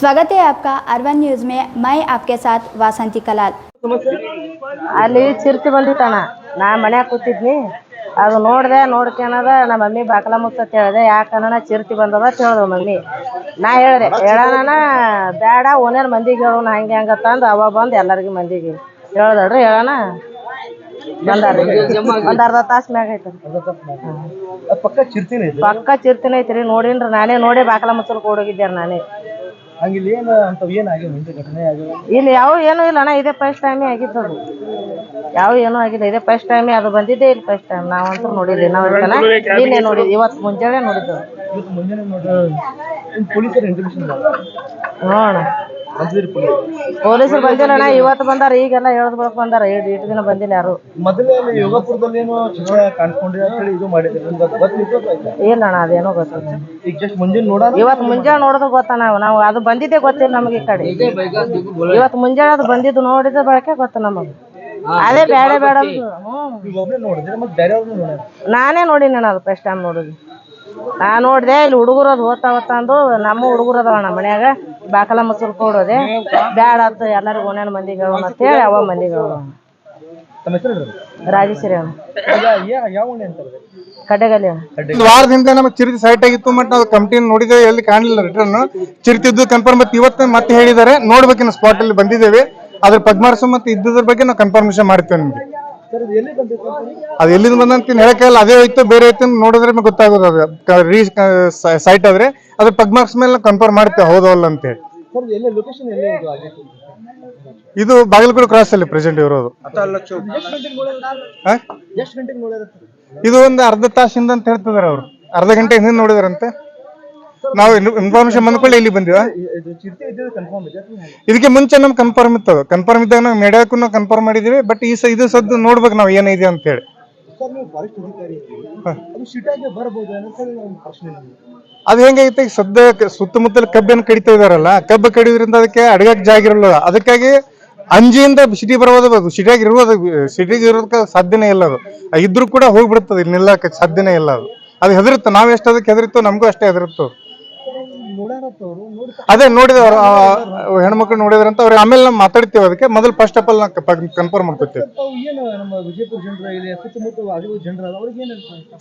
स्वागत है आपका अर्बन न्यूज़ में। मैं आपके साथ वासंती कलाल। ಅಲ್ಲಿ ಚಿರ್ತಿ ಬಂದಿತ್ತಣ್ಣ. ನಾ ಮನ್ಯಾಗ ಕೂತಿದ್ನಿ, ಅದು ನೋಡ್ದೆ. ನೋಡ್ಕೊಂಡದ ನಮ್ಮ ಮಮ್ಮಿ ಬಾಕಲ ಮುಚ್ಚತ್ ಹೇಳಿದೆ. ಯಾಕಣ್ಣ ಚಿರ್ತಿ ಬಂದದ ಅಂತ ಹೇಳಿದ್ರು ಮಮ್ಮಿ. ನಾ ಹೇಳಿದೆ ಹೇಳೋಣ ಬೇಡ, ಓನೇನು ಮಂದಿಗೆ ಹೇಳೋಣ ಹಂಗೆ ಹಂಗತ್ತ ಅಂದು ಅವ ಬಂದು ಎಲ್ಲರಿಗೂ ಮಂದಿಗೆ ಹೇಳ್ದಳ್ರಿ. ಹೇಳೋಣ ಬಂದಾರ್ರಿ. ಒಂದು ಅರ್ಧ ತಾಸು ಮ್ಯಾಗ ಐತ್ರಿ. ಪಕ್ಕ ಚಿರ್ತಿನ ಐತ್ರಿ. ನೋಡಿನ್ರಿ, ನಾನೇ ನೋಡಿ ಬಾಕಲ ಮುಚ್ಚಲ್ಕ ಹೋಗಿದ್ದೆ ನಾನೇ. ಇಲ್ಲಿ ಯಾವ ಏನೂ ಇಲ್ಲ ಅಣ್ಣ. ಇದೇ ಫಸ್ಟ್ ಟೈಮೇ ಆಗಿದ್ದದು. ಯಾವ ಏನೂ ಆಗಿಲ್ಲ, ಇದೇ ಫಸ್ಟ್ ಟೈಮೇ ಅದು ಬಂದಿದ್ದೆ. ಇಲ್ಲಿ ಫಸ್ಟ್ ಟೈಮ್ ನಾವಂತೂ ನೋಡಿದ್ವಿ. ನಾವು ನಿನ್ನೆ ನೋಡಿದ್ವಿ, ಇವತ್ತು ಮುಂಜಾನೆ ನೋಡಿದ್ದೆವು. ನೋಡ ಪೊಲೀಸರು ಬಂದಿಲ್ಲ ಅಣ್ಣ, ಇವತ್ತು ಬಂದಾರ. ಈಗೆಲ್ಲ ಹೇಳ್ದ ಬಳಕ ಬಂದಾರ. ಇಟ್ಟು ದಿನ ಬಂದಿಲ್ಲ ಯಾರು. ಇಲ್ಲ ಅಣ್ಣ, ಅದೇನೋ ಗೊತ್ತಿಲ್ಲ. ಇವತ್ತು ಮುಂಜಾನೆ ನೋಡಿದ್ರೆ ಗೊತ್ತ. ನಾವು ಅದು ಬಂದಿದ್ದೆ ಗೊತ್ತಿಲ್ಲ ನಮಗೆ. ಈ ಕಡೆ ಇವತ್ತು ಮುಂಜಾನೆ ಅದು ಬಂದಿದ್ದು ನೋಡಿದ ಬಳಕೆ ಗೊತ್ತ ನಮಗೆ. ಅದೇ ಬೇಡ ಬೇಡ ನಾನೇ ನೋಡಿನ. ಅದು ಫಸ್ಟ್ ಟೈಮ್ ನೋಡಿದ್ವಿ. ನಾ ನೋಡಿದೆ ಇಲ್ಲಿ ಹುಡುಗರು ಅದು ಓದ್ತಾ ಅಂದು. ನಮ್ಮ ಹುಡುಗರು ಅದಾವಣ್ಣ ಮನ್ಯಾಗ. ಬಾಕಲ ಮುಚ್ಚಲ್ ಕೊಡೋದೆ ಬ್ಯಾಡ ಅಂತ ಎಲ್ಲರಿಗೂ ಓನೇನು ಮಂದಿಗೆ ಹೇಳೋಣ ಅಂತ ಹೇಳಿ ಅವ ಮಂದಿಗೆ ಹೇಳೋಣ. ರಾಜೇಶ್ವರಿ ಅಣ್ಣ, ಕಡ್ಡೆಗಲ್ಲಿ ಅಣ್ಣ. ವಾರದಿಂದ ನಮಗೆ ಚಿರಿತಿ ಸೈಟ್ ಆಗಿತ್ತು. ಮತ್ ನಾವು ಕಮಿಟಿ ನೋಡಿದ್ದೇವೆ, ಎಲ್ಲಿ ಕಾಣಲಿಲ್ಲ ರಿಟರ್ನ್. ಚಿರಿತಿದ್ದು ಕನ್ಫರ್ಮ್. ಮತ್ತೆ ಇವತ್ತು ಮತ್ತೆ ಹೇಳಿದ್ದಾರೆ, ನೋಡ್ಬೇಕಿನ್ನ ಸ್ಪಾಟ್ ಅಲ್ಲಿ ಬಂದಿದ್ದೇವೆ. ಅದ್ರ ಪದ್ಮಾರ್ಸ ಮತ್ತೆ ಇದ್ದದ್ರ ಬಗ್ಗೆ ನಾವು ಕನ್ಫರ್ಮೇಶನ್ ಮಾಡ್ತೇವೆ ನಿಮ್ಗೆ. ಅದು ಎಲ್ಲಿಂದ ಬಂದಂತ ಹೇಳಕ್ಕಾಗಲ್ಲ. ಅದೇ ಹೋಯ್ತು ಬೇರೆ ಹೋಯ್ತು ನೋಡಿದ್ರೆ ಗೊತ್ತಾಗೋದು. ಅದು ಸೈಟ್ ಆದ್ರೆ ಅದ್ರ ಪದ್ಮಾರ್ಕ್ಸ್ ಮೇಲೆ ಕನ್ಫರ್ಮ್ ಮಾಡ್ತೇವೆ ಹೌದಲ್ಲ ಅಂತ ಹೇಳಿ. ಇದು ಬಾಗಲಕೋಟೆ ಕ್ರಾಸ್ ಅಲ್ಲಿ ಪ್ರೆಸೆಂಟ್ ಇರೋದು. ಇದು ಒಂದು ಅರ್ಧ ತಾಸಿಂದ ಅಂತ ಹೇಳ್ತಿದಾರೆ ಅವ್ರು. ಅರ್ಧ ಗಂಟೆ ಹಿಂದೆ ನೋಡಿದಾರಂತೆ. ನಾವು ಇನ್ಫಾರ್ಮೇಶನ್ ಬಂದ್ಕೊಳ್ಳಿ ಇಲ್ಲಿ ಬಂದಿವ. ಇದಕ್ಕೆ ಮುಂಚೆ ನಮ್ಗೆ ಕನ್ಫರ್ಮ್ ಇತ್ತು. ಕನ್ಫರ್ಮ್ ಇದ್ದಾಗ ನಾವು ಮೇಡಕ್ಕೂ ನಾವು ಕನ್ಫರ್ಮ್ ಮಾಡಿದೀವಿ. ಬಟ್ ಇದು ಸದ್ದು ನೋಡ್ಬೇಕು ನಾವು ಏನಿದೆ ಅಂತ ಹೇಳಿ. ಅದು ಹೆಂಗೈತೆ ಈಗ ಸದ್ಯ ಸುತ್ತಮುತ್ತಲ ಕಬ್ಬನ್ನು ಕಡಿತಾ ಇದಾರಲ್ಲ. ಕಬ್ಬು ಕಡಿಯೋದ್ರಿಂದ ಅದಕ್ಕೆ ಅಡಗಕ್ಕೆ ಜಾಗ ಇರಲ್ಲ. ಅದಕ್ಕಾಗಿ ಅಂಜಿಯಿಂದ ಸಿಟಿ ಬರ್ಬೋದು. ಸಿಟಿಯಾಗಿ ಇರ್ಬೋದು, ಸಿಟಿಗೆ ಇರೋದಕ್ಕೆ ಸಾಧ್ಯನೇ ಇಲ್ಲ. ಅದು ಇದ್ರೂ ಕೂಡ ಹೋಗ್ಬಿಡ್ತದೆ. ಇಲ್ಲಿ ನಿಲ್ಲಕ್ಕೆ ಸಾಧ್ಯನೇ ಇಲ್ಲ. ಅದು ಹೆದರುತ್ತೆ. ನಾವ್ ಎಷ್ಟು ಅದಕ್ಕೆ ಹೆದರಿತ್ತು, ನಮಗೂ ಅಷ್ಟೇ ಹೆದರಿತ್ತು. ಅದೇ ನೋಡಿದವ್ರು ಹೆಣ್ಮಕ್ಳು ನೋಡಿದ್ರಂತ ಅವ್ರಿಗೆ. ಆಮೇಲೆ ನಾವು ಮಾತಾಡ್ತೀವಿ. ಅದಕ್ಕೆ ಮೊದಲು ಫಸ್ಟ್ ಆಫ್ ಆಲ್ ಕನ್ಫರ್ಮ್ ಮಾಡ್ಕೊತೀವಿ.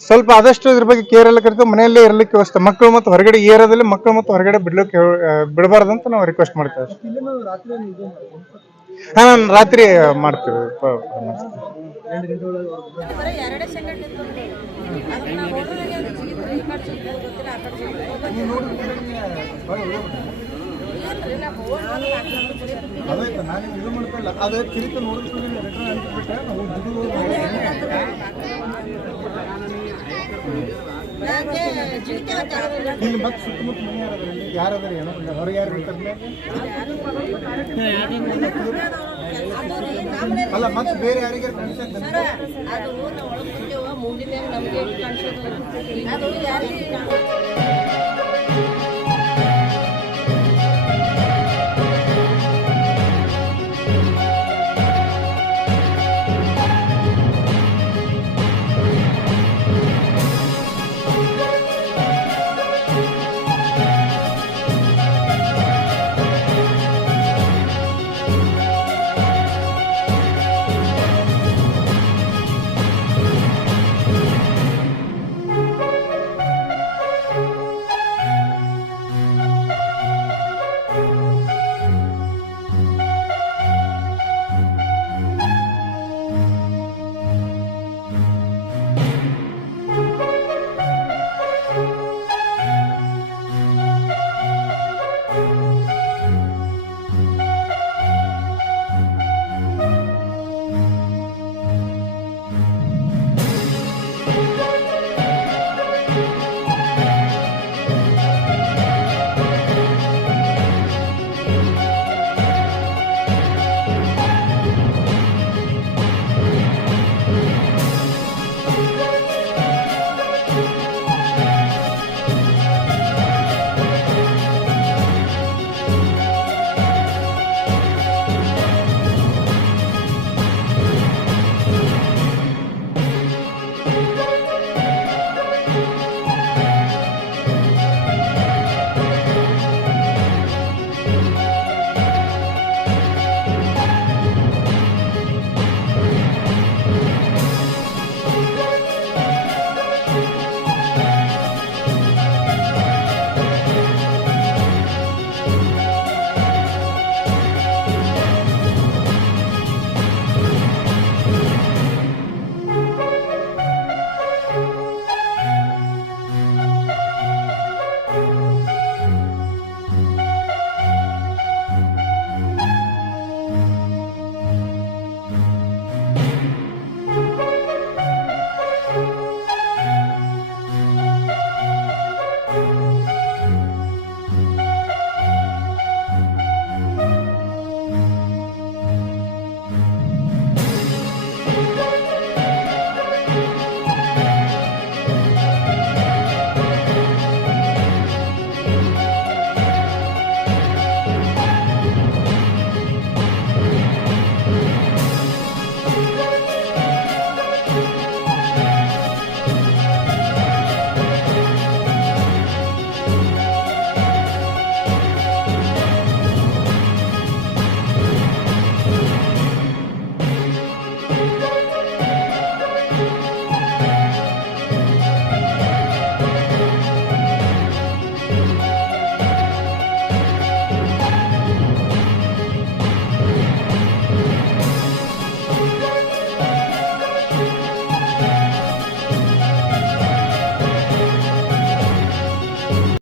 ಸ್ವಲ್ಪ ಆದಷ್ಟು ಇದ್ರ ಬಗ್ಗೆ ಕೇರ್ ಎಲ್ಲ ಕರಿತೀವಿ. ಮನೆಯಲ್ಲೇ ಇರ್ಲಿಕ್ಕೆ ವ್ಯವಸ್ಥೆ. ಮಕ್ಕಳು ಮತ್ತು ಹೊರಗಡೆ ಏರಿಯಾದಲ್ಲಿ ಮಕ್ಕಳು ಮತ್ತು ಹೊರಗಡೆ ಬಿಡಬಾರ್ದಂತ ನಾವು ರಿಕ್ವೆಸ್ಟ್ ಮಾಡ್ತೇವೆ. ಹಾ, ರಾತ್ರಿ ಮಾಡ್ತೀವಿ. ಇಲ್ಲಿ ಮತ್ತೆ ಸುತ್ತಮುತ್ತ ಮನೆ ಯಾರಾದ್ರೂ ಏನೋ ಹೊರಗೆ ಯಾರು ಇರ್ತಾರೆ ಅಲ್ಲ. ಮತ್ತೆ ಬೇರೆ ಯಾರಿಗೆ ಕಾಣಿಸ್ತದೆ?